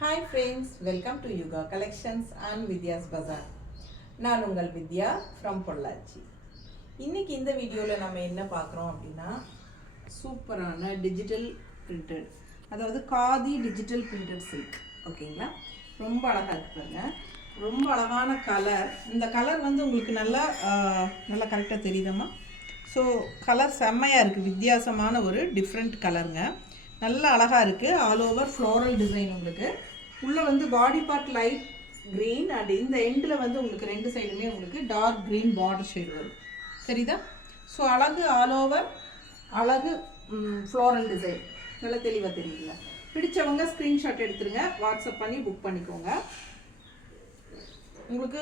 Hi friends, welcome to Yuga Collections and Vidya's Bazaar. நான் உங்கள் வித்யா from Pollachi. இன்னைக்கு இந்த வீடியோவில் நம்ம என்ன பார்க்குறோம் அப்படின்னா சூப்பரான டிஜிட்டல் பிரிண்டட், அதாவது காதி டிஜிட்டல் பிரிண்டட் சில்க். ஓகேங்களா, ரொம்ப அழகாக இருக்குங்க, ரொம்ப அழகான கலர். இந்த கலர் வந்து உங்களுக்கு நல்லா கரெக்டாக தெரியுதம்மா. ஸோ கலர் செம்மையாக இருக்குது, வித்தியாசமான ஒரு டிஃப்ரெண்ட் கலருங்க. நல்லா அழகாக இருக்குது. All over floral design. உங்களுக்கு உள்ளே வந்து body part light green and இந்த எண்டில் வந்து உங்களுக்கு ரெண்டு சைடுமே உங்களுக்கு டார்க் க்ரீன் பார்டர் ஷேட் வரும். சரிதா? ஸோ அழகு, ஆல் ஓவர் அழகு ஃப்ளோரல் டிசைன் நல்லா தெளிவாக தெரியல. பிடிச்சவங்க ஸ்க்ரீன்ஷாட் எடுத்துருங்க, வாட்ஸ்அப் பண்ணி புக் பண்ணிக்கோங்க. உங்களுக்கு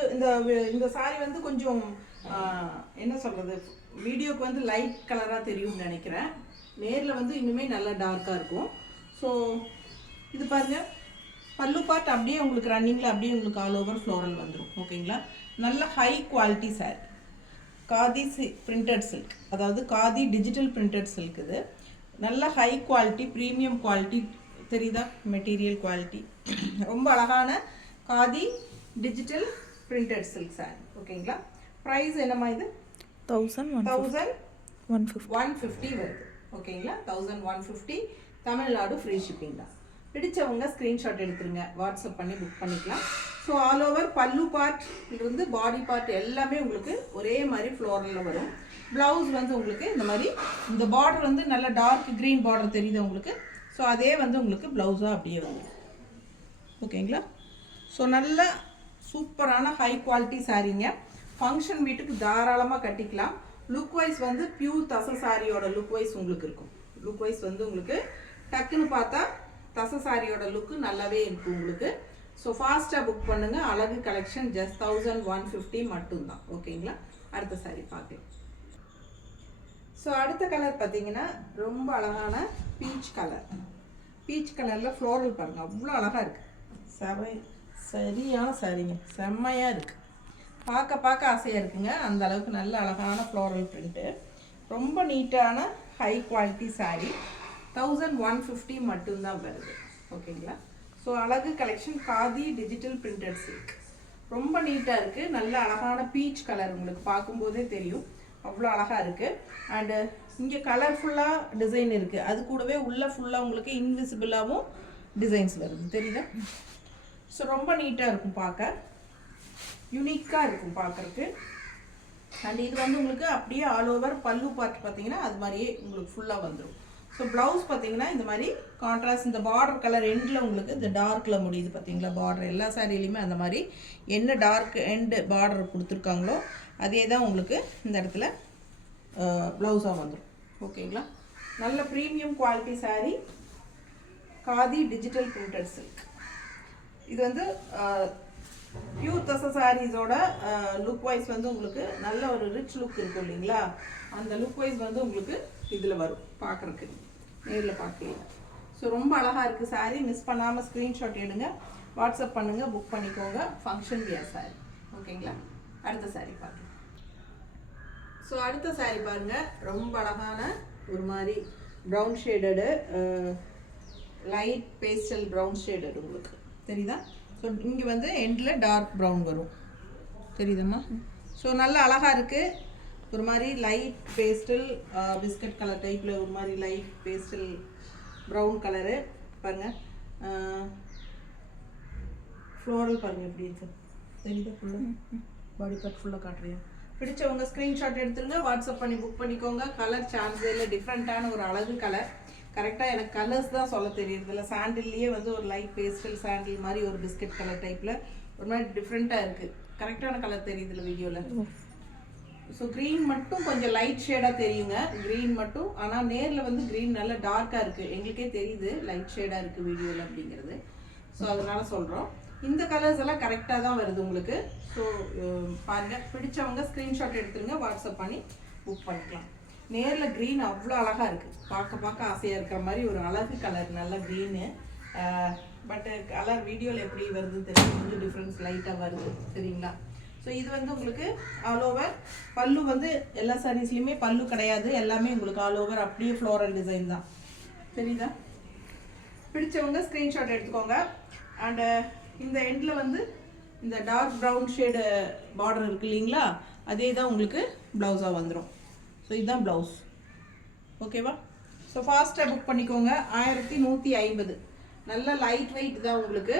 இந்த சாரீ வந்து கொஞ்சம் என்ன சொல்கிறது, வீடியோக்கு வந்து லைட் கலராக தெரியும்னு நினைக்கிறேன். நேரில் வந்து இன்னுமே நல்லா டார்க்காக இருக்கும். ஸோ இது பாருங்கள், பல்லு பார்ட் அப்படியே உங்களுக்கு ரன்னிங்கில் அப்படியே உங்களுக்கு ஆல் ஓவர் ஃப்ளோரல் வந்துடும். ஓகேங்களா, நல்ல high quality sari, khadi printed silk, அதாவது காதி டிஜிட்டல் பிரிண்டட் சில்க். இது நல்ல ஹை குவாலிட்டி, ப்ரீமியம் குவாலிட்டி தெரியுதா, மெட்டீரியல் குவாலிட்டி. ரொம்ப அழகான khadi digital printed silk sari. ஓகேங்களா, ப்ரைஸ் என்னம்மா இது? 1150 வருது. ஓகேங்களா, 1150 தமிழ்நாடு ஃப்ரீ ஷிப்பிங் தான். பிடிச்சவங்க ஸ்க்ரீன்ஷாட் எடுத்துருங்க, வாட்ஸ்அப் பண்ணி புக் பண்ணிக்கலாம். ஸோ ஆல் ஓவர் பல்லு பார்ட் இருந்து பாடி பார்ட் எல்லாமே உங்களுக்கு ஒரே மாதிரி ஃப்ளோரலில் வரும். ப்ளவுஸ் வந்து உங்களுக்கு இந்த மாதிரி, இந்த பார்டர் வந்து நல்ல டார்க் க்ரீன் பார்டர் தெரியுது உங்களுக்கு. ஸோ அதே வந்து உங்களுக்கு ப்ளவுஸாக அப்படியே வரும். ஓகேங்களா, ஸோ நல்ல சூப்பரான ஹை குவாலிட்டி சாரீங்க. ஃபங்க்ஷன் வீட்டுக்கு தாராளமாக கட்டிக்கலாம். லுக் வைஸ் வந்து பியூர் தசை சாரியோட லுக் வைஸ் உங்களுக்கு இருக்கும். லுக் வைஸ் வந்து உங்களுக்கு டக்குன்னு பார்த்தா தசை சாரியோட லுக்கு நல்லாவே இருக்கும் உங்களுக்கு. ஸோ ஃபாஸ்ட்டாக புக் பண்ணுங்கள். அழகு கலெக்ஷன் ஜஸ்ட் 1150 மட்டும்தான். ஓகேங்களா, அடுத்த சாரி பார்க்கலாம். ஸோ அடுத்த கலர் பார்த்தீங்கன்னா ரொம்ப அழகான பீச் கலர். பீச் கலரில் ஃப்ளோரல் பாருங்கள், அவ்வளோ அழகாக இருக்குது. சரியான சாரிங்க, செம்மையாக இருக்குது. பார்க்க ஆசையாக இருக்குங்க. அந்த அளவுக்கு நல்ல அழகான ஃப்ளோரல் பிரிண்ட்டு, ரொம்ப நீட்டான ஹை குவாலிட்டி சாரீ. 1150 மட்டும்தான் வருது. ஓகேங்களா, ஸோ அழகு collection khadi digital printed silk. ரொம்ப நீட்டாக இருக்குது, நல்ல அழகான பீச் கலர். உங்களுக்கு பார்க்கும்போதே தெரியும் அவ்வளோ அழகாக இருக்குது. அண்டு இங்கே கலர்ஃபுல்லாக டிசைன் இருக்குது, அது கூடவே உள்ள ஃபுல்லாக உங்களுக்கு இன்விசிபிளாகவும் டிசைன்ஸ் வருது, தெரியுதா? ஸோ ரொம்ப நீட்டாக இருக்கும், பார்க்க யூனிக்காக இருக்கும் பார்க்குறதுக்கு. அண்ட் இது வந்து உங்களுக்கு அப்படியே ஆல் ஓவர் பல்லு பார்ட் பார்த்தீங்கன்னா அது மாதிரியே உங்களுக்கு ஃபுல்லாக வந்துடும். ஸோ ப்ளவுஸ் பார்த்தீங்கன்னா இந்த மாதிரி கான்ட்ராஸ்ட், இந்த பார்டர் கலர் எண்டில் உங்களுக்கு இந்த டார்க்கில் முடியுது பார்த்தீங்களா. பார்டர் எல்லா சாரிலையுமே அந்த மாதிரி என்ன டார்க் எண்டு பார்டர் கொடுத்துருக்காங்களோ அதே தான் உங்களுக்கு இந்த இடத்துல ப்ளவுஸாக வந்துடும். ஓகேங்களா, நல்ல premium quality sari, khadi digital printed silk. இது வந்து பியூர் தசை சாரீஸோட லுக் வைஸ் வந்து உங்களுக்கு நல்ல ஒரு ரிச் லுக் இருக்கும் இல்லைங்களா. அந்த லுக் வைஸ் வந்து உங்களுக்கு இதில் வரும் பார்க்குறதுக்கு, நேரில் பார்க்கலாம். ஸோ ரொம்ப அழகாக இருக்குது சாரீ. மிஸ் பண்ணாமல் ஸ்க்ரீன்ஷாட் எடுங்க, வாட்ஸ்அப் பண்ணுங்கள், புக் பண்ணிக்கோங்க. Function wear sari. ஓகேங்களா, அடுத்த சாரீ பார்க்கலாம். ஸோ அடுத்த சாரீ பாருங்கள், ரொம்ப அழகான ஒரு மாதிரி brown shaded, light pastel brown shaded உங்களுக்கு தெரியுதா. ஸோ இங்கே வந்து எண்டில் டார்க் ப்ரௌன் வரும், தெரியுதும்மா. ஸோ நல்ல அழகாக இருக்குது. ஒரு மாதிரி லைட் பேஸ்டல் பிஸ்கட் கலர் டைப்பில் ஒரு மாதிரி லைட் பேஸ்டல் ப்ரௌன் கலரு பாருங்கள். ஃப்ளோரல் பாருங்கள் எப்படி இருக்குது, தெரியுதா? ஃபுல்லாக பாடி பார்ட் ஃபுல்லாக காட்டுறேன். பிடிச்சவங்க ஸ்க்ரீன்ஷாட் எடுத்துருங்க, வாட்ஸ்அப் பண்ணி புக் பண்ணிக்கோங்க. கலர் சான்ஸே இல்லை, டிஃப்ரெண்ட்டான ஒரு அழகு கலர். கரெக்டாக எனக்கு கலர்ஸ் தான் சொல்ல தெரியுது. இல்லை சாண்டில்லையே வந்து ஒரு லைட் பேஸ்டல் சாண்டில் மாதிரி ஒரு பிஸ்கட் கலர் டைப்பில் ஒரு மாதிரி டிஃப்ரெண்ட்டாக இருக்குது. கரெக்டான கலர் தெரியுது இல்லை வீடியோவில். ஸோ க்ரீன் மட்டும் கொஞ்சம் லைட் ஷேடாக தெரியுங்க, க்ரீன் மட்டும். ஆனால் நேரில் வந்து க்ரீன் நல்லா டார்க்காக இருக்குது, எங்களுக்கே தெரியுது லைட் ஷேடாக இருக்குது வீடியோவில் அப்படிங்கிறது. ஸோ அதனால் சொல்கிறோம். இந்த கலர்ஸ் எல்லாம் கரெக்டாக தான் வருது உங்களுக்கு. ஸோ பாருங்கள், பிடிச்சவங்க ஸ்க்ரீன்ஷாட் எடுத்துருங்க, வாட்ஸ்அப் பண்ணி புக் பண்ணிக்கலாம். நேரில் க்ரீன் அவ்வளோ அழகாக இருக்குது, பார்க்க ஆசையாக இருக்கிற மாதிரி ஒரு அழகு கலர், நல்ல க்ரீனு. பட் கலர் வீடியோவில் எப்படி வருதுன்னு தெரியும், கொஞ்சம் டிஃப்ரென்ஸ் லைட்டாக வருது, சரிங்களா. ஸோ இது வந்து உங்களுக்கு ஆல் ஓவர் பல்லு வந்து எல்லா சாரீஸ்லையுமே பல்லு கிடையாது, எல்லாமே உங்களுக்கு ஆல் ஓவர் அப்படியே ஃப்ளோரல் டிசைன் தான், தெரியுதா. பிடிச்சவங்க ஸ்க்ரீன்ஷாட் எடுத்துக்கோங்க. அண்டு இந்த எண்டில் வந்து இந்த டார்க் ப்ரௌன் ஷேடு பார்டர் இருக்குது இல்லைங்களா, அதே தான் உங்களுக்கு ப்ளவுஸாக வந்துடும். ஸோ இதுதான் ப்ளவுஸ். ஓகேவா? ஸோ ஃபாஸ்ட்டாக புக் பண்ணிக்கோங்க. 1150. நல்ல லைட் வெயிட் தான். உங்களுக்கு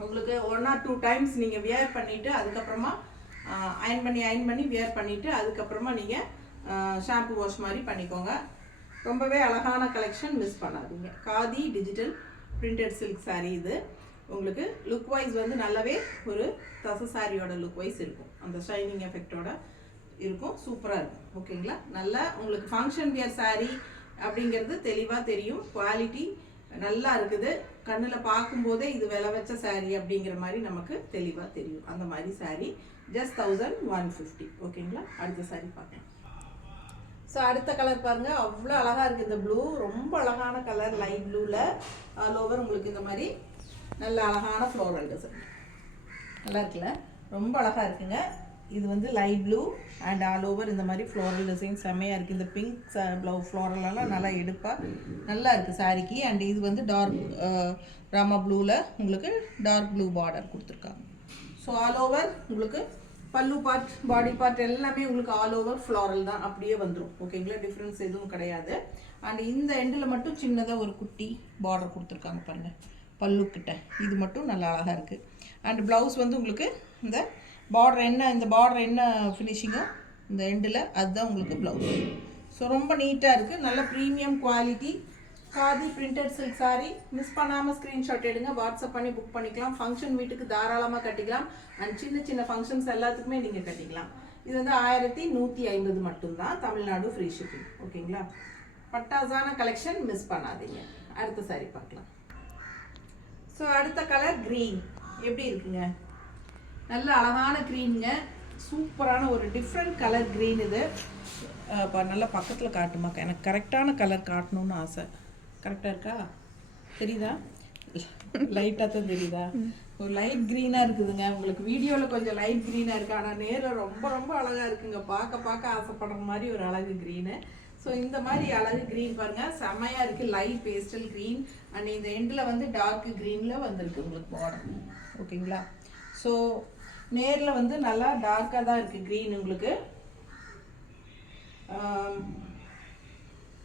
1 or 2 டைம்ஸ் நீங்கள் வியர் பண்ணிவிட்டு அதுக்கப்புறமா அயன் பண்ணி வியர் பண்ணிவிட்டு அதுக்கப்புறமா நீங்கள் ஷாம்பு வாஷ் மாதிரி பண்ணிக்கோங்க. ரொம்பவே அழகான கலெக்ஷன், மிஸ் பண்ணாதீங்க. Khadi digital printed silk sari இது. உங்களுக்கு லுக் வைஸ் வந்து நல்லாவே ஒரு தசை சாரியோட லுக் வைஸ் இருக்கும். அந்த ஷைனிங் எஃபெக்டோட இருக்கும். சூப்பராக இருக்கும். ஓகேங்களா? நல்லா உங்களுக்கு ஃபங்க்ஷன் வியர் சாரீ அப்படிங்கிறது தெளிவாக தெரியும். குவாலிட்டி நல்லா இருக்குது. கண்ணில் பார்க்கும்போதே இது விலை வச்ச சாரீ அப்படிங்கிற மாதிரி நமக்கு தெளிவாக தெரியும். அந்த மாதிரி சாரீ ஜஸ்ட் 1150. ஓகேங்களா? அடுத்த சாரீ பார்க்கலாம். ஸோ அடுத்த கலர் பாருங்கள், அவ்வளோ அழகாக இருக்குது. இந்த ப்ளூ ரொம்ப அழகான கலர், லைட் ப்ளூவில் ஆல் ஓவர் உங்களுக்கு இந்த மாதிரி நல்ல அழகான ஃப்ளோரல் டிசைன். நல்லா இருக்குல்ல? ரொம்ப அழகாக இருக்குங்க. இது வந்து light blue and all over இந்த மாதிரி ஃப்ளோரல் டிசைன் செம்மையாக இருக்குது. இந்த பிங்க் ஃப்ளோரலெல்லாம் நல்லா எடுப்பாக நல்லா இருக்குது சாரிக்கு. அண்ட் இது வந்து டார்க் ராமா ப்ளூவில் உங்களுக்கு டார்க் ப்ளூ பார்டர் கொடுத்துருக்காங்க. ஸோ ஆல் ஓவர் உங்களுக்கு பல்லு பார்ட், பாடி பார்ட் எல்லாமே உங்களுக்கு ஆல் ஓவர் ஃப்ளாரல் தான், அப்படியே வந்துடும். ஓகேங்களா? டிஃப்ரென்ஸ் எதுவும் கிடையாது. அண்ட் இந்த எண்டில் மட்டும் சின்னதாக ஒரு குட்டி பார்டர் கொடுத்துருக்காங்க பாருங்கள் பல்லுக்கிட்ட. இது மட்டும் நல்லா அழகாக இருக்குது. அண்ட் ப்ளவுஸ் வந்து உங்களுக்கு இந்த பார்டர் என்ன ஃபினிஷிங்கோ இந்த எண்டில் அதுதான் உங்களுக்கு ப்ளவுஸ். ஸோ ரொம்ப நீட்டாக இருக்குது. நல்ல premium quality khadi printed silk sari. Miss பண்ணாமல் ஸ்க்ரீன்ஷாட் எடுங்க. வாட்ஸ்அப் பண்ணி புக் பண்ணிக்கலாம். ஃபங்க்ஷன் வீட்டுக்கு தாராளமாக கட்டிக்கலாம். அண்ட் சின்ன சின்ன ஃபங்க்ஷன்ஸ் எல்லாத்துக்குமே நீங்கள் கட்டிக்கலாம். இது வந்து 1150 மட்டும்தான். Tamil Nadu free shipping. ஓகேங்களா? பட்டாசான கலெக்ஷன், மிஸ் பண்ணாதீங்க. அடுத்த சாரீ பார்க்கலாம். ஸோ அடுத்த கலர் க்ரீன். எப்படி இருக்குங்க? நல்ல அழகான க்ரீனுங்க. சூப்பரான ஒரு டிஃப்ரெண்ட் கலர் க்ரீன். இது நல்லா பக்கத்தில் காட்டுமாக்கா, எனக்கு கரெக்டான கலர் காட்டணும்னு ஆசை. கரெக்டாக இருக்கா? தெரியுதா? லைட்டாக தான் தெரியுதா? ஒரு லைட் க்ரீனாக இருக்குதுங்க. உங்களுக்கு வீடியோவில் கொஞ்சம் லைட் க்ரீனாக இருக்குது, ஆனால் நேரில் ரொம்ப ரொம்ப அழகாக இருக்குங்க. பார்க்க ஆசைப்படுற மாதிரி ஒரு அழகு க்ரீனு. ஸோ இந்த மாதிரி அழகு க்ரீன் பாருங்கள், செம்மையாக இருக்குது. லைட் பேஸ்டல் க்ரீன் அண்ட் இந்த எண்டில் வந்து டார்க் க்ரீனில் வந்திருக்கு உங்களுக்கு பார்டர். ஓகேங்களா? ஸோ நேரில் வந்து நல்லா டார்க்காக தான் இருக்குது க்ரீன். உங்களுக்கு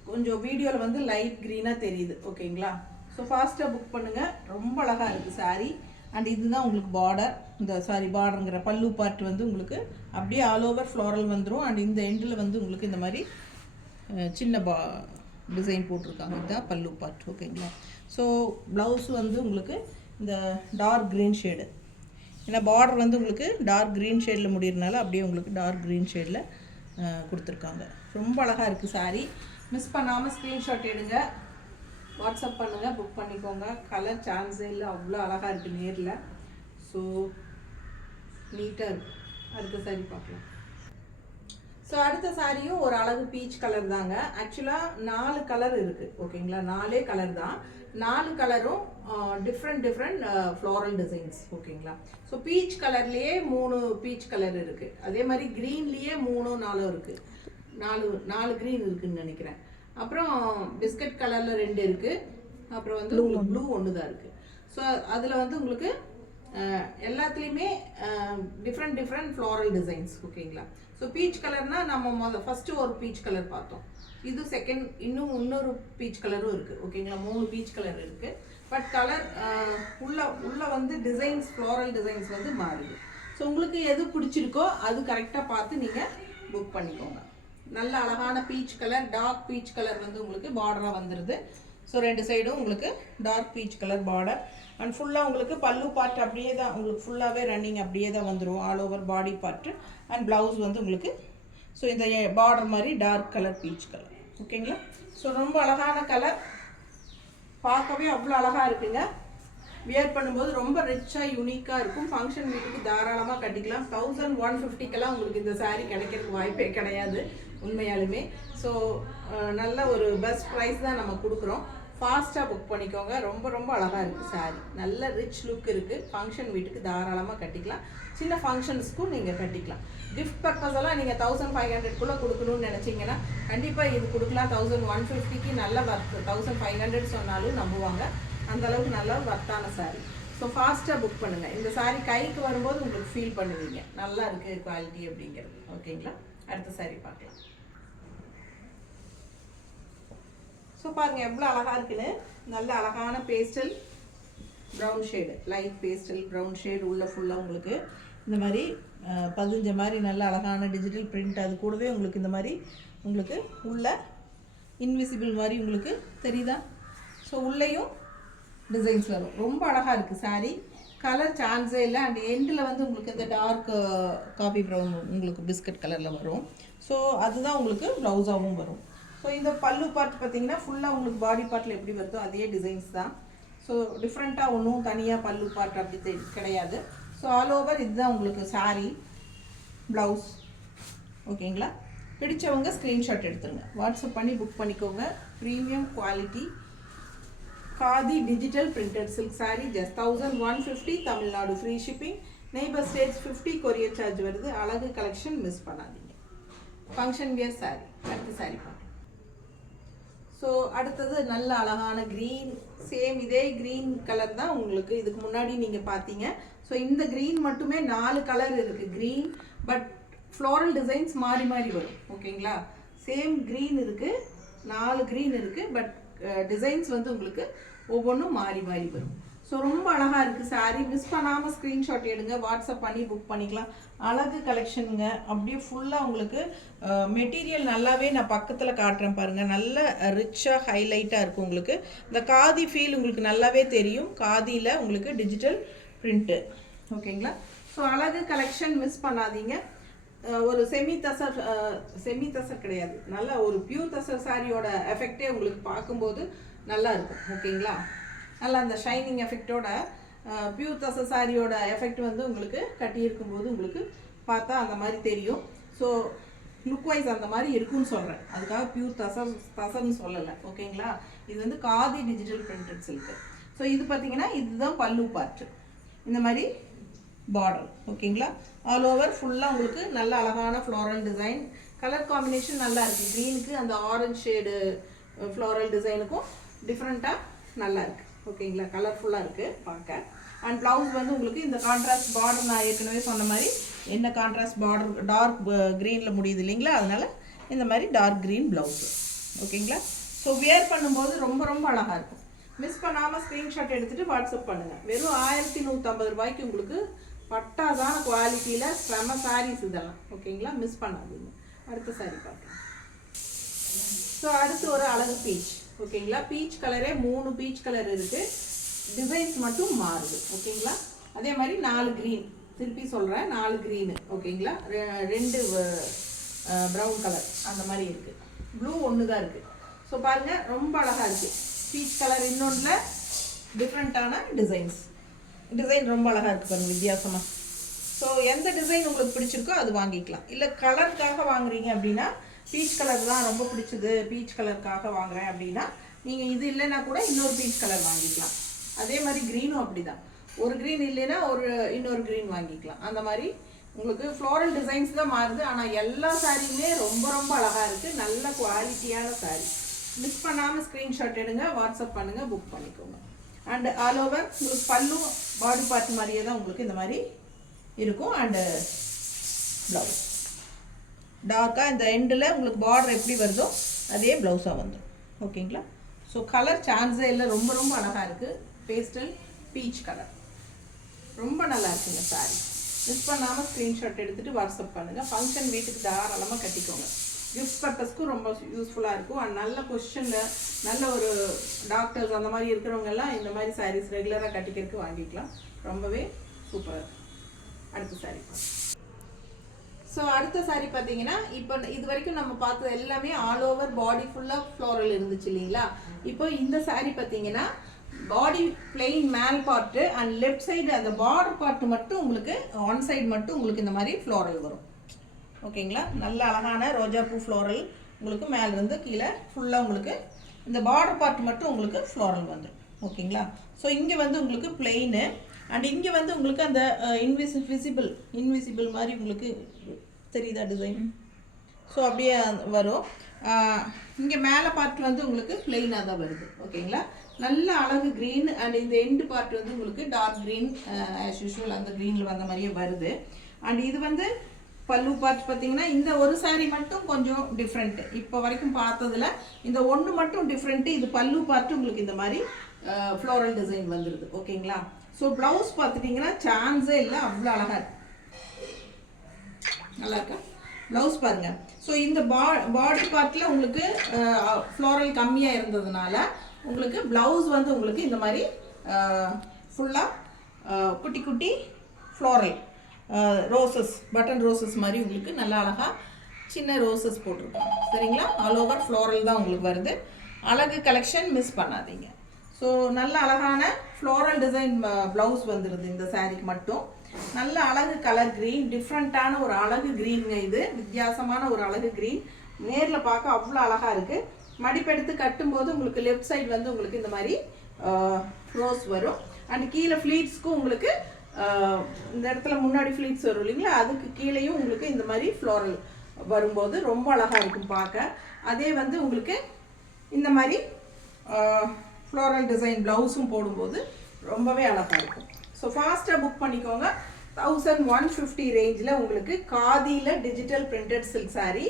கொஞ்சம் வீடியோவில் வந்து லைட் க்ரீனாக தெரியுது. ஓகேங்களா? ஸோ ஃபாஸ்ட்டாக புக் பண்ணுங்கள். ரொம்ப அழகாக இருக்குது சாரீ. அண்ட் இதுதான் உங்களுக்கு பார்டர். இந்த பார்டருங்கிற பல்லு பார்ட் வந்து உங்களுக்கு அப்படியே ஆல் ஓவர் ஃப்ளாரல் வந்துடும். அண்ட் இந்த எண்டில் வந்து உங்களுக்கு இந்த மாதிரி சின்ன டிசைன் போட்டிருக்காங்க. இதுதான் பல்லு பார்ட். ஓகேங்களா? ஸோ ப்ளவுஸ் வந்து உங்களுக்கு இந்த டார்க் க்ரீன் ஷேடு. ஏன்னா பார்டர் வந்து உங்களுக்கு டார்க் க்ரீன் ஷேடில் முடியறதுனால அப்படியே உங்களுக்கு டார்க் க்ரீன் ஷேடில் கொடுத்துருக்காங்க. ரொம்ப அழகாக இருக்குது சாரீ. மிஸ் பண்ணாமல் ஸ்க்ரீன்ஷாட் எடுங்க. வாட்ஸ்அப் பண்ணுங்கள், புக் பண்ணிக்கோங்க. கலர் சான்ஸே இல்லை, அவ்வளோ அழகாக இருக்குது நேரில். ஸோ நீட்டாக இருக்குது. அடுத்த சாரீ பார்க்கலாம். ஸோ அடுத்த சாரியும் ஒரு அழகு பீச் கலர் தாங்க. ஆக்சுவலாக 4 கலர் இருக்குது. ஓகேங்களா? 4 கலர் தான். 4 கலரும் டிஃப்ரெண்ட் ஃப்ளாரல் டிசைன்ஸ். ஓகேங்களா? ஸோ பீச் கலர்லேயே 3 பீச் கலர் இருக்குது. அதே மாதிரி க்ரீன்லேயே 3-4 இருக்குது. 4 க்ரீன் இருக்குதுன்னு நினைக்கிறேன். அப்புறம் பிஸ்கட் கலரில் 2 இருக்குது. அப்புறம் வந்து உங்களுக்கு ப்ளூ 1 தான் இருக்குது. ஸோ அதில் வந்து உங்களுக்கு எல்லாத்துலேயுமே டிஃப்ரெண்ட் ஃப்ளாரல் டிசைன்ஸ். ஓகேங்களா? ஸோ பீச் கலர்னால் நம்ம ஃபஸ்ட்டு ஒரு பீச் கலர் பார்த்தோம். இது செகண்ட் இன்னொரு பீச் கலரும் இருக்குது. ஓகேங்களா? 3 பீச் கலர் இருக்குது. பட் கலர் உள்ள வந்து டிசைன்ஸ், ஃப்ளாரல் டிசைன்ஸ் வந்து மாறுது. ஸோ உங்களுக்கு எது பிடிச்சிருக்கோ அது கரெக்டாக பார்த்து நீங்கள் புக் பண்ணிக்கோங்க. நல்ல அழகான peach colour, dark peach colour வந்து உங்களுக்கு பார்டராக வந்துடுது. ஸோ 2 சைடும் உங்களுக்கு dark peach colour border. And ஃபுல்லாக உங்களுக்கு பல்லு பார்ட் அப்படியே தான் உங்களுக்கு ஃபுல்லாகவே ரன்னிங் அப்படியே தான் வந்துடும் all over body part. And blouse வந்து உங்களுக்கு ஸோ இந்த பார்டர் மாதிரி டார்க் கலர் பீச் கலர். ஓகேங்களா? ஸோ ரொம்ப அழகான கலர், பார்க்கவே அவ்வளோ அழகாக இருக்குங்க. வியர் பண்ணும்போது ரொம்ப ரிச்சாக யூனிக்காக இருக்கும். ஃபங்க்ஷன் வீட்டுக்கு தாராளமாக கட்டிக்கலாம். 1150க்கெல்லாம் உங்களுக்கு இந்த சாரீ கிடைக்கிறதுக்கு வாய்ப்பே கிடையாது உண்மையாலுமே. ஸோ நல்ல ஒரு பெஸ்ட் ப்ரைஸ் தான் நம்ம கொடுக்குறோம். ஃபாஸ்ட்டாக புக் பண்ணிக்கோங்க. ரொம்ப ரொம்ப அழகாக இருக்குது சாரீ. நல்ல ரிச் லுக் இருக்குது. ஃபங்க்ஷன் வீட்டுக்கு தாராளமாக கட்டிக்கலாம். சின்ன ஃபங்க்ஷன்ஸ்க்கும் நீங்கள் கட்டிக்கலாம். கிஃப்ட் பர்பஸ் எல்லாம் நீங்கள் 1500க்குள்ளே கொடுக்கணும்னு நினச்சிங்கன்னா கண்டிப்பாக இது கொடுக்கலாம். 1150க்கு நல்ல ஒர்க். 1500 சொன்னாலும் நம்புவாங்க. அந்த அளவுக்கு நல்லா வர்த்தான saree. ஸோ ஃபாஸ்ட்டாக புக் பண்ணுங்கள். இந்த saree கைக்கு வரும்போது உங்களுக்கு ஃபீல் பண்ணுவீங்க நல்லா இருக்குது குவாலிட்டி அப்படிங்கிறது. ஓகேங்களா? அடுத்த saree பார்க்கலாம். ஸோ பாருங்கள் எவ்வளோ அழகாக இருக்குன்னு. நல்ல அழகான pastel brown shade, light pastel brown shade உள்ள ஃபுல்லாக உங்களுக்கு இந்த மாதிரி பதிஞ்ச மாதிரி நல்ல அழகான டிஜிட்டல் பிரிண்ட். அது கூடவே உங்களுக்கு இந்த மாதிரி உங்களுக்கு உள்ள இன்விசிபிள் மாதிரி உங்களுக்கு தெரியுதா? ஸோ உள்ளேயும் டிசைன்ஸ் வரும். ரொம்ப அழகாக இருக்குது saree. கலர் சான்ஸே இல்லை. அண்ட் எண்டில் வந்து உங்களுக்கு இந்த டார்க் காபி ப்ரௌன் உங்களுக்கு பிஸ்கட் கலரில் வரும். ஸோ அதுதான் உங்களுக்கு ப்ளவுஸாகவும் வரும். ஸோ இந்த பல்லு பார்ட் பார்த்தீங்கன்னா ஃபுல்லாக உங்களுக்கு பாடி பார்ட்டில் எப்படி வருதோ அதே டிசைன்ஸ் தான். ஸோ டிஃப்ரெண்ட்டாக ஒன்றும் தனியாக பல்லு பார்ட் அப்படி கிடையாது. ஸோ ஆல் ஓவர் இதுதான் உங்களுக்கு saree ப்ளவுஸ். ஓகேங்களா? பிடிச்சவங்க ஸ்க்ரீன்ஷாட் எடுத்துருங்க, வாட்ஸ்அப் பண்ணி புக் பண்ணிக்கோங்க. Premium quality khadi digital printed silk saree just 1150. Tamil Nadu free shipping. Neighbour states 50 courier charge வருது. அழகு கலெக்ஷன் மிஸ் பண்ணாதீங்க. Function wear saree. அடுத்த saree பார்க்கலாம். ஸோ அடுத்தது நல்ல அழகான க்ரீன். சேம் இதே க்ரீன் கலர் தான் உங்களுக்கு இதுக்கு முன்னாடி நீங்கள் பார்த்தீங்க. ஸோ இந்த க்ரீன் மட்டுமே 4 கலர் இருக்குது க்ரீன். பட் ஃப்ளோரல் டிசைன்ஸ் மாறி மாறி வரும். ஓகேங்களா? சேம் க்ரீன் இருக்குது, 4 க்ரீன் இருக்குது. பட் டிசைன்ஸ் வந்து உங்களுக்கு ஒவ்வொன்றும் மாறி மாறி வரும். ஸோ ரொம்ப அழகாக இருக்குது saree. மிஸ் பண்ணாமல் ஸ்க்ரீன்ஷாட் எடுங்க, வாட்ஸ்அப் பண்ணி புக் பண்ணிக்கலாம். அழகு கலெக்ஷனுங்க. அப்படியே ஃபுல்லாக உங்களுக்கு மெட்டீரியல் நல்லாவே நான் பக்கத்தில் காட்டுறேன் பாருங்கள். நல்ல ரிச்சாக ஹைலைட்டாக இருக்கும். உங்களுக்கு இந்த காதி ஃபீல் உங்களுக்கு நல்லாவே தெரியும். காதியில் உங்களுக்கு டிஜிட்டல் பிரிண்ட்டு. ஓகேங்களா? ஸோ அழகு கலெக்ஷன் மிஸ் பண்ணாதீங்க. ஒரு செமி தசர் கிடையாது, நல்ல ஒரு பியூர் தசர் சாரியோட எஃபெக்டே உங்களுக்கு பார்க்கும்போது நல்லா இருக்கும். ஓகேங்களா? நல்லா அந்த ஷைனிங் எஃபெக்டோட பியூர் தசர் சாரியோட எஃபெக்ட் வந்து உங்களுக்கு கட்டியிருக்கும்போது உங்களுக்கு பார்த்தா அந்த மாதிரி தெரியும். ஸோ லுக் வைஸ் அந்த மாதிரி இருக்குன்னு சொல்கிறேன். அதுக்காக பியூர் தசர்னு சொல்லலை. ஓகேங்களா? இது வந்து khadi digital printed silk. So இது பார்த்தீங்கன்னா இதுதான் பல்லு பார்ட்டு. இந்த மாதிரி பார்டர். ஓகேங்களா? ஆல் ஓவர் ஃபுல்லாக உங்களுக்கு நல்ல அழகான ஃப்ளோரல் டிசைன். கலர் காம்பினேஷன் நல்லா இருக்குது. க்ரீனுக்கு அந்த ஆரஞ்சு ஷேடு ஃப்ளோரல் டிசைனுக்கும் டிஃப்ரெண்ட்டாக நல்லா இருக்குது. ஓகேங்களா? கலர்ஃபுல்லாக இருக்குது பார்க்க. அண்ட் ப்ளவுஸ் வந்து உங்களுக்கு இந்த கான்ட்ராஸ்ட் பார்டர் நான் ஏற்கனவே சொன்ன மாதிரி என்ன கான்ட்ராஸ்ட் பார்டர் டார்க் க்ரீனில் முடியுது இல்லைங்களா? அதனால் இந்த மாதிரி டார்க் க்ரீன் ப்ளவுஸு. ஓகேங்களா? ஸோ வியர் பண்ணும்போது ரொம்ப ரொம்ப அழகாக இருக்கும். மிஸ் பண்ணாமல் ஸ்க்ரீன்ஷாட் எடுத்துகிட்டு வாட்ஸ்அப் பண்ணுங்கள். வெறும் 1150 ரூபாய்க்கு உங்களுக்கு பட்டாதான குவாலிட்டியில் செம சாரீஸ் இதெல்லாம். ஓகேங்களா? மிஸ் பண்ணாதீங்க. அடுத்த சாரீ பார்க்கலாம். ஸோ அடுத்து ஒரு அழகு பீச். ஓகேங்களா? பீச் கலரே 3 பீச் கலர் இருக்குது. டிசைன்ஸ் மட்டும் மாறுது. ஓகேங்களா? அதே மாதிரி 4 க்ரீன். திருப்பி சொல்கிறேன், 4 க்ரீனு. ஓகேங்களா? 2 ப்ரௌன் கலர் அந்த மாதிரி இருக்குது. ப்ளூ ஒன்று தான் இருக்குது. ஸோ பாருங்கள் ரொம்ப அழகாக இருக்குது. பீச் கலர் இன்னொன்றில் டிஃப்ரெண்ட்டான டிசைன் ரொம்ப அழகாக இருக்குது பாருங்கள், வித்தியாசமாக. ஸோ எந்த டிசைன் உங்களுக்கு பிடிச்சிருக்கோ அது வாங்கிக்கலாம். இல்லை கலருக்காக வாங்குறீங்க அப்படின்னா பீச் கலர் தான் ரொம்ப பிடிச்சது, பீச் கலருக்காக வாங்குறேன் அப்படின்னா நீங்கள் இது இல்லைன்னா கூட இன்னொரு பீச் கலர் வாங்கிக்கலாம். அதே மாதிரி க்ரீனும் அப்படி தான். ஒரு க்ரீன் இல்லைன்னா இன்னொரு க்ரீன் வாங்கிக்கலாம். அந்த மாதிரி உங்களுக்கு ஃப்ளோரல் டிசைன்ஸ் தான் மாறுது. ஆனால் எல்லா சாரியுமே ரொம்ப ரொம்ப அழகாக இருக்குது. நல்ல குவாலிட்டியான சாரீ. மிஸ் பண்ணாமல் ஸ்க்ரீன்ஷாட் எடுங்க, வாட்ஸ்அப் பண்ணுங்கள், புக் பண்ணிக்கோங்க. அண்ட் ஆல் ஓவர் உங்களுக்கு பல்லு பாடி பார்ட் மாதிரியே தான் உங்களுக்கு இந்த மாதிரி இருக்கும். அண்டு ப்ளவுஸ் டார்க்காக இந்த எண்டில் உங்களுக்கு பார்டர் எப்படி வருதோ அதே ப்ளவுஸாக வந்துடும். ஓகேங்களா? ஸோ கலர் சான்ஸே இல்லை. ரொம்ப ரொம்ப அழகாக இருக்குது. பேஸ்டல் பீச் கலர் ரொம்ப நல்லா இருக்குங்க சாரீ. மிஸ் பண்ணாமல் ஸ்க்ரீன்ஷாட் எடுத்துகிட்டு வாட்ஸ்அப் பண்ணுங்கள். ஃபங்க்ஷன் வீட்டுக்கு தாராளமாக கட்டிக்கோங்க. கிஃப்ட் பர்பஸ்க்கும் ரொம்ப யூஸ்ஃபுல்லாக இருக்கும். அண்ட் நல்ல பொசிஷனில் நல்ல ஒரு டாக்டர்ஸ் அந்த மாதிரி இருக்கிறவங்கெல்லாம் இந்த மாதிரி சாரீஸ் ரெகுலராக கட்டிக்கிறதுக்கு வாங்கிக்கலாம். ரொம்பவே சூப்பர். அடுத்த சாரீ. ஸோ அடுத்த சாரீ பார்த்தீங்கன்னா இப்போ இது வரைக்கும் நம்ம பார்த்தது எல்லாமே ஆல் ஓவர் பாடி ஃபுல்லாக ஃப்ளோரல் இருந்துச்சு இல்லைங்களா? இப்போ இந்த சாரீ பார்த்தீங்கன்னா பாடி பிளெயின் மேல் பார்ட்டு அண்ட் லெஃப்ட் சைடு அந்த பார்டர் பார்ட்டு மட்டும் உங்களுக்கு ஒன் சைடு மட்டும் உங்களுக்கு இந்த மாதிரி ஃப்ளோரல் வரும். ஓகேங்களா? நல்ல அழகான ரோஜா பூ ஃப்ளோரல் உங்களுக்கு மேலேருந்து கீழே ஃபுல்லாக உங்களுக்கு இந்த பார்டர் பார்ட் மட்டும் உங்களுக்கு ஃப்ளோரல் வந்துடும். ஓகேங்களா? ஸோ இங்கே வந்து உங்களுக்கு பிளெயினு அண்ட் இங்கே வந்து உங்களுக்கு அந்த இன்விசிபிள் மாதிரி உங்களுக்கு தெரியுதா டிசைன்? ஸோ அப்படியே வரும். இங்கே மேலே பார்ட் வந்து உங்களுக்கு பிளெயினாக தான் வருது. ஓகேங்களா? நல்ல அழகு க்ரீன் அண்ட் இந்த எண்டு பார்ட் வந்து உங்களுக்கு டார்க் க்ரீன் ஆஸ் யூஷுவல் அந்த க்ரீனில் வந்த மாதிரியே வருது. அண்ட் இது வந்து பல்லு பார்ட் பார்த்தீங்கன்னா இந்த ஒரு சாரீ மட்டும் கொஞ்சம் டிஃப்ரெண்ட்டு. இப்போ வரைக்கும் பார்த்ததில் இந்த ஒன்று மட்டும் டிஃப்ரெண்ட்டு. இது பல்லு பார்ட்டு உங்களுக்கு இந்த மாதிரி ஃப்ளோரல் டிசைன் வந்துடுது. ஓகேங்களா? ஸோ ப்ளவுஸ் பார்த்துட்டிங்கன்னா சான்ஸே இல்லை, அவ்வளோ அழகாக இருக்கு. நல்லா இருக்கா ப்ளவுஸ் பாருங்கள். ஸோ இந்த பாடி பார்ட்டில் உங்களுக்கு ஃப்ளோரல் கம்மியாக இருந்ததுனால உங்களுக்கு ப்ளவுஸ் வந்து உங்களுக்கு இந்த மாதிரி ஃபுல்லாக குட்டி குட்டி ஃப்ளோரல் ரோசஸ், பட்டன் ரோசஸ் மாதிரி உங்களுக்கு நல்லா அழகாக சின்ன ரோசஸ் போட்டிருக்காங்க. சரிங்களா? ஆல் ஓவர் ஃப்ளோரல் தான் உங்களுக்கு வருது. அழகு கலெக்ஷன் மிஸ் பண்ணாதீங்க. ஸோ நல்ல அழகான ஃப்ளோரல் டிசைன் ப்ளவுஸ் வந்துடுது இந்த சாரீக்கு மட்டும். நல்ல அழகு கலர் க்ரீன், டிஃப்ரெண்ட்டான ஒரு அழகு க்ரீனுங்க. இது வித்தியாசமான ஒரு அழகு க்ரீன். நேரில் பார்க்க அவ்வளோ அழகாக இருக்குது. மடிப்பெடுத்து கட்டும்போது உங்களுக்கு லெஃப்ட் சைடு வந்து உங்களுக்கு இந்த மாதிரி ரோஸ் வரும். அண்ட் கீழே ஃப்ளீட்ஸ்க்கும் உங்களுக்கு இந்த இடத்துல முன்னாடி ஃப்ளீட்ஸ் வரும் இல்லைங்களா, அதுக்கு கீழேயும் உங்களுக்கு இந்த மாதிரி ஃப்ளோரல் வரும்போது ரொம்ப அழகாக இருக்கும் பார்க்க. அதே வந்து உங்களுக்கு இந்த மாதிரி ஃப்ளோரல் டிசைன் ப்ளவுஸும் போடும்போது ரொம்பவே அழகாக இருக்கும். ஸோ ஃபாஸ்ட்டாக புக் பண்ணிக்கோங்க. 1150 ரேஞ்சில் உங்களுக்கு காதியில் digital printed silk sari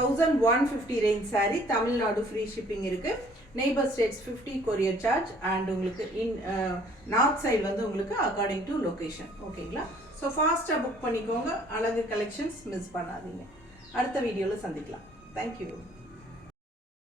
1150 range sari. Tamil Nadu free shipping இருக்குது. Neighbour states 50 courier charge. And உங்களுக்கு நார்த் சைடு வந்து உங்களுக்கு அக்கார்டிங் டு லொக்கேஷன். ஓகேங்களா? ஸோ ஃபாஸ்ட்டாக புக் பண்ணிக்கோங்க. அழகு கலெக்ஷன்ஸ் மிஸ் பண்ணாதீங்க. அடுத்த வீடியோவில் சந்திக்கலாம். தேங்க்யூ.